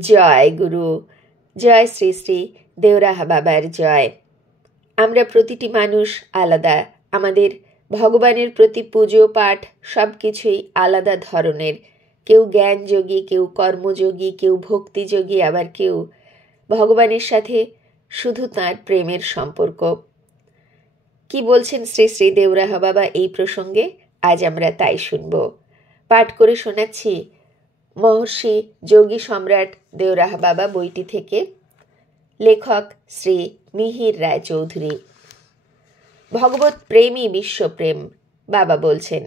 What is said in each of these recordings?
জয় গুরু, জয় শ্রী শ্রী দেওরাহা বাবার জয়। আমরা প্রতিটি মানুষ আলাদা, আমাদের ভগবানের প্রতি পুজো পাঠ সব কিছুই আলাদা ধরনের। কেউ জ্ঞানযোগী, কেউ কর্মযোগী, কেউ ভক্তিযোগী, আবার কেউ ভগবানের সাথে শুধু তাঁর প্রেমের সম্পর্ক। কি বলছেন শ্রী শ্রী দেওরাহা বাবা এই প্রসঙ্গে? আজ আমরা তাই শুনব। পাঠ করে শোনাচ্ছি মহর্ষি যোগী সম্রাট দেওরাহা বাবা বইটি থেকে। লেখক শ্রী মিহির রায় চৌধুরী। ভগবত প্রেমই বিশ্বপ্রেম। বাবা বলছেন,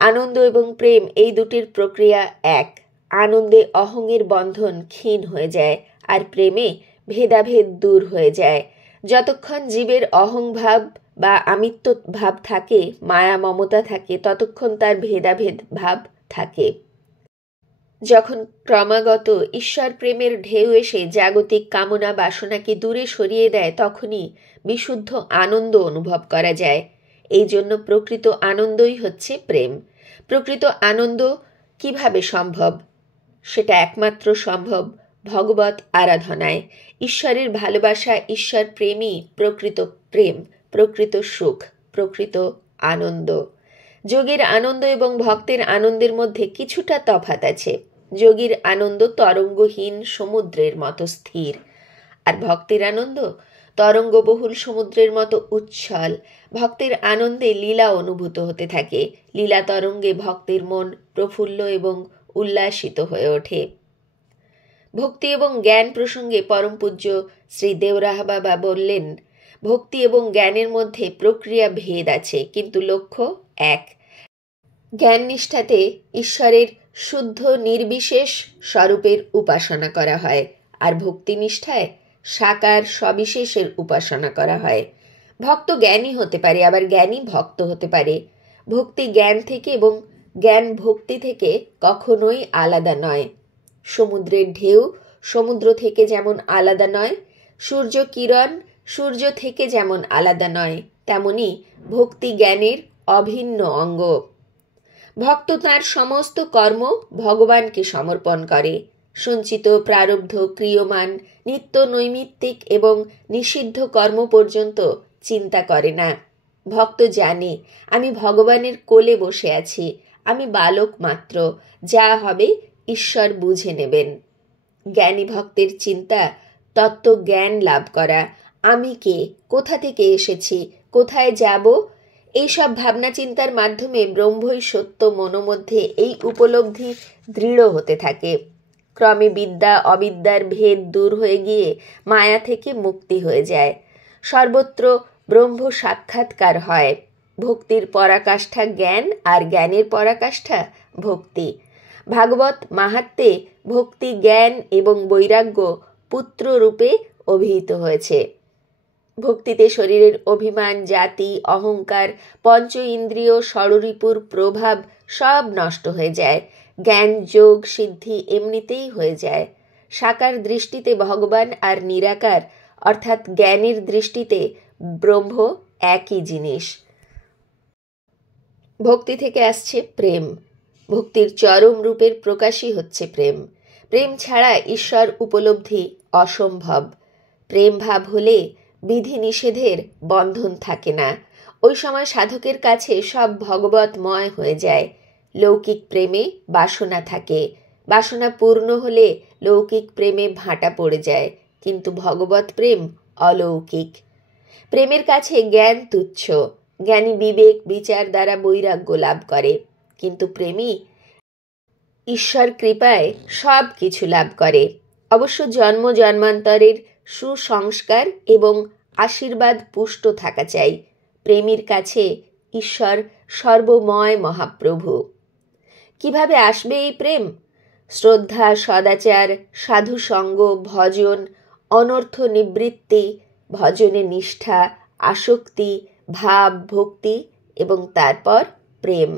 আনন্দ এবং প্রেম এই দুটির প্রক্রিয়া এক। আনন্দে অহংয়ের বন্ধন ক্ষীণ হয়ে যায়, আর প্রেমে ভেদাভেদ দূর হয়ে যায়। যতক্ষণ জীবের অহংভাব বা আমিত্ব ভাব থাকে, মায়া মমতা থাকে, ততক্ষণ তার ভেদাভেদ ভাব থাকে। যখন ক্রমাগত ঈশ্বর প্রেমের ঢেউ এসে জাগতিক কামনা বাসনাকে দূরে সরিয়ে দেয়, তখনই বিশুদ্ধ আনন্দ অনুভব করা যায়। এই জন্য প্রকৃত আনন্দই হচ্ছে প্রেম। প্রকৃত আনন্দ কিভাবে সম্ভব? সেটা একমাত্র সম্ভব ভগবত আরাধনায়। ঈশ্বরের ভালোবাসা, ঈশ্বর প্রেমই প্রকৃত প্রেম, প্রকৃত সুখ, প্রকৃত আনন্দ। যোগীর আনন্দ এবং ভক্তের আনন্দের মধ্যে কিছুটা তফাৎ আছে। যোগীর আনন্দ তরঙ্গহীন সমুদ্রের মতো স্থির, আর ভক্তের আনন্দ তরঙ্গবহুল সমুদ্রের মতো উচ্ছল। ভক্তের আনন্দে লীলা অনুভূত হতে থাকে। লীলা তরঙ্গে ভক্তের মন প্রফুল্ল এবং উল্লাসিত হয়ে ওঠে। ভক্তি এবং জ্ঞান প্রসঙ্গে পরম পূজ্য শ্রী দেওরাহা বাবা বললেন, ভক্তি এবং জ্ঞানের মধ্যে প্রক্রিয়া ভেদ আছে, কিন্তু লক্ষ্য এক। জ্ঞান নিষ্ঠাতে ঈশ্বরের শুদ্ধ নির্বিশেষ স্বরূপের উপাসনা করা হয়, আর ভক্তি নিষ্ঠায় সাকার সবিশেষের উপাসনা করা হয়। ভক্ত জ্ঞানী হতে পারে, আবার জ্ঞানী ভক্ত হতে পারে। ভক্তি জ্ঞান থেকে এবং জ্ঞান ভক্তি থেকে কখনোই আলাদা নয়। সমুদ্রের ঢেউ সমুদ্র থেকে যেমন আলাদা নয়, সূর্য কিরণ সূর্য থেকে যেমন আলাদা নয়, তেমনি ভক্তি জ্ঞানের অভিন্ন অঙ্গ। ভক্ত তাঁর সমস্ত কর্ম ভগবানকে সমর্পণ করে। সঞ্চিত প্রারব্ধ, ক্রিয়মান, নিত্য নৈমিত্তিক এবং নিষিদ্ধ কর্ম পর্যন্ত চিন্তা করে না। ভক্ত জানে, আমি ভগবানের কোলে বসে আছি, আমি বালক মাত্র, যা হবে ঈশ্বর বুঝে নেবেন। জ্ঞানী ভক্তের চিন্তা তত্ত্ব জ্ঞান লাভ করা। আমি কে, কোথা থেকে এসেছি, কোথায় যাব, এইসব ভাবনা চিন্তার মাধ্যমে ব্রহ্মই সত্য মনোমধ্যে এই উপলব্ধি দৃঢ় হতে থাকে। ক্রমে বিদ্যা অবিদ্যার ভেদ দূর হয়ে গিয়ে মায়া থেকে মুক্তি হয়ে যায়। সর্বত্র ব্রহ্ম সাক্ষাৎকার হয়। ভক্তির পরাকাষ্ঠা জ্ঞান, আর জ্ঞানের পরাকাষ্ঠা ভক্তি। ভাগবত মাহাত্ম্যে ভক্তি, জ্ঞান এবং বৈরাগ্য পুত্র রূপে অভিহিত হয়েছে। ভক্তিতে শরীরের অভিমান, জাতি, অহংকার, পঞ্চ ইন্দ্রিয়, ষড়রিপুর প্রভাব সব নষ্ট হয়ে যায়। জ্ঞান যোগ সিদ্ধি এমনিতেই হয়ে যায়। সাকার দৃষ্টিতে ভগবান আর নিরাকার অর্থাৎ জ্ঞানের দৃষ্টিতে ব্রহ্ম একই জিনিস। ভক্তি থেকে আসছে প্রেম। ভক্তির চরম রূপের প্রকাশই হচ্ছে প্রেম। প্রেম ছাড়া ঈশ্বর উপলব্ধি অসম্ভব। প্রেম ভাব হলে বিধি নিষেধের বন্ধন থাকে না। ওই সময় সাধকের কাছে সব ভগবতময় হয়ে যায়। লৌকিক প্রেমে বাসনা থাকে, বাসনা পূর্ণ হলে লৌকিক প্রেমে ভাঁটা পড়ে যায়, কিন্তু ভগবত প্রেম অলৌকিক। প্রেমের কাছে জ্ঞান তুচ্ছ। জ্ঞানী বিবেক বিচার দ্বারা বৈরাগ্য লাভ করে, কিন্তু প্রেমী ঈশ্বর কৃপায় সব কিছু লাভ করে। অবশ্য জন্ম জন্মান্তরের সুসংস্কার এবং আশীর্বাদ পুষ্ট থাকা চাই। প্রেমীর কাছে ঈশ্বর সর্বময় মহাপ্রভু। কিভাবে আসবে এই প্রেম? শ্রদ্ধা, সদাচার, সাধুসঙ্গ, ভজন, অনর্থ নিবৃত্তি, ভজনে নিষ্ঠা, আসক্তি, ভাব, ভক্তি এবং তারপর প্রেম।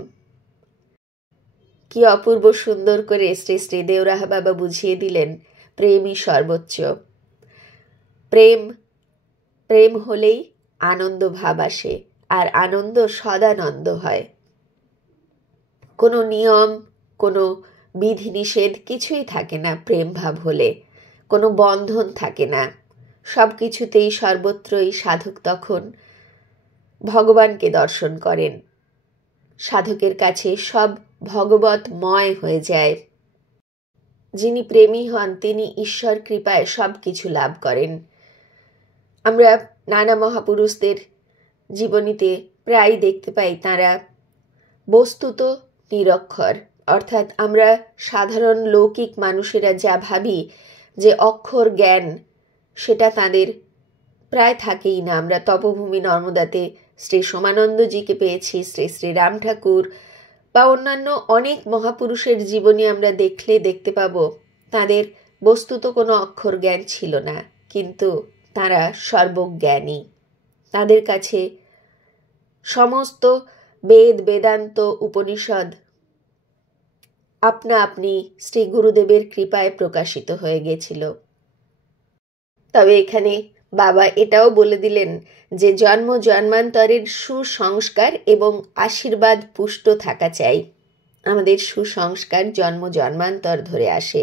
কি অপূর্ব সুন্দর করে শ্রী শ্রী দেওরাহা বাবা বুঝিয়ে দিলেন, প্রেমই সর্বোচ্চ। প্রেম হলেই আনন্দ ভাব আসে, আর আনন্দ সদানন্দ হয়। কোনো নিয়ম, কোনো বিধিনিষেধ কিছুই থাকে না। প্রেম ভাব হলে কোনো বন্ধন থাকে না। সব কিছুতেই সর্বত্রই সাধক তখন ভগবানকে দর্শন করেন। সাধকের কাছে সব ভগবতময় হয়ে যায়। যিনি প্রেমী হন তিনি ঈশ্বর কৃপায় সব কিছু লাভ করেন। আমরা নানা মহাপুরুষদের জীবনীতে প্রায় দেখতে পাই তাঁরা বস্তুত নিরক্ষর, অর্থাৎ আমরা সাধারণ লৌকিক মানুষেরা যা ভাবি যে অক্ষর জ্ঞান, সেটা তাদের প্রায় থাকেই না। আমরা তপভূমি নর্মদাতে শ্রী সোমানন্দজিকে পেয়েছি, শ্রী শ্রী রাম ঠাকুর বা অন্যান্য অনেক মহাপুরুষের জীবনী আমরা দেখতে পাব তাদের বস্তুত কোনো অক্ষর জ্ঞান ছিল না, কিন্তু তারা সর্বজ্ঞানী। তাদের কাছে সমস্ত বেদ বেদান্ত উপনিষদ আপনা আপনি শ্রী গুরুদেবের কৃপায় প্রকাশিত হয়ে গেছিল। তবে এখানে বাবা এটাও বলে দিলেন যে জন্ম জন্মান্তরের সুসংস্কার এবং আশীর্বাদ পুষ্ট থাকা চাই। আমাদের সুসংস্কার জন্ম জন্মান্তর ধরে আসে,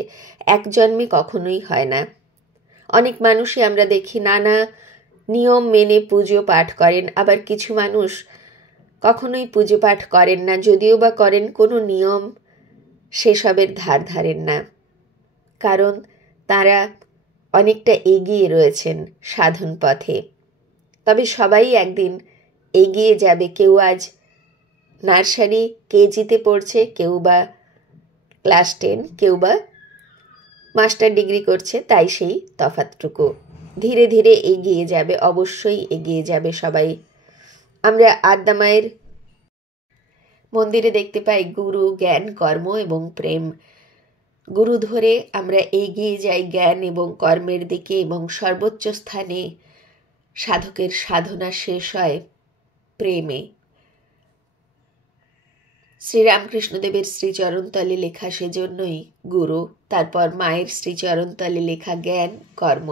এক জন্মে কখনোই হয় না। অনেক মানুষই আমরা দেখি নানা নিয়ম মেনে পুজো পাঠ করেন, আবার কিছু মানুষ কখনোই পুজো পাঠ করেন না, যদিও বা করেন কোনো নিয়ম সেসবের ধার ধারেন না, কারণ তারা অনেকটা এগিয়ে রয়েছেন সাধন পথে। তবে সবাই একদিন এগিয়ে যাবে। কেউ আজ নার্সারি কেজিতে পড়ছে, কেউ বা ক্লাস 10, কেউ বা মাস্টার ডিগ্রি করছে, তাই সেই তফাৎটুকু। ধীরে ধীরে এগিয়ে যাবে, অবশ্যই এগিয়ে যাবে সবাই। আমরা আদ্যামায়ের মন্দিরে দেখতে পাই গুরু, জ্ঞান, কর্ম এবং প্রেম। গুরু ধরে আমরা এগিয়ে যাই জ্ঞান এবং কর্মের দিকে, এবং সর্বোচ্চ স্থানে সাধকের সাধনা শেষ হয় প্রেমে। শ্রীরামকৃষ্ণদেবের শ্রীচরণতলে লেখা সেজন্যই গুরু, তারপর মায়ের শ্রীচরণতলে লেখা জ্ঞান, কর্ম,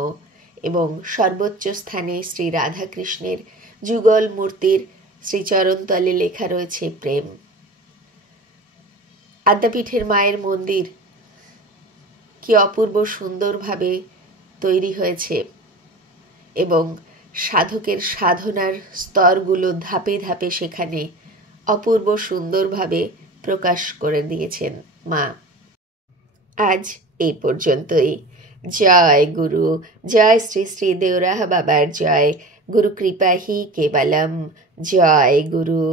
এবং সর্বোচ্চ স্থানে শ্রী রাধাকৃষ্ণের যুগল মূর্তির শ্রীচরণতলে লেখা রয়েছে প্রেম। আদ্যাপীঠের মায়ের মন্দির কি অপূর্ব সুন্দরভাবে তৈরি হয়েছে, এবং সাধকের সাধনার স্তরগুলো ধাপে ধাপে সেখানে অপূর্ব সুন্দরভাবে প্রকাশ করে দিয়েছেন মা। আজ এই পর্যন্তই। জয় গুরু, জয় শ্রী শ্রী দেওরাহ বাবার জয়। গুরু কৃপা হি কেবলম। জয় গুরু।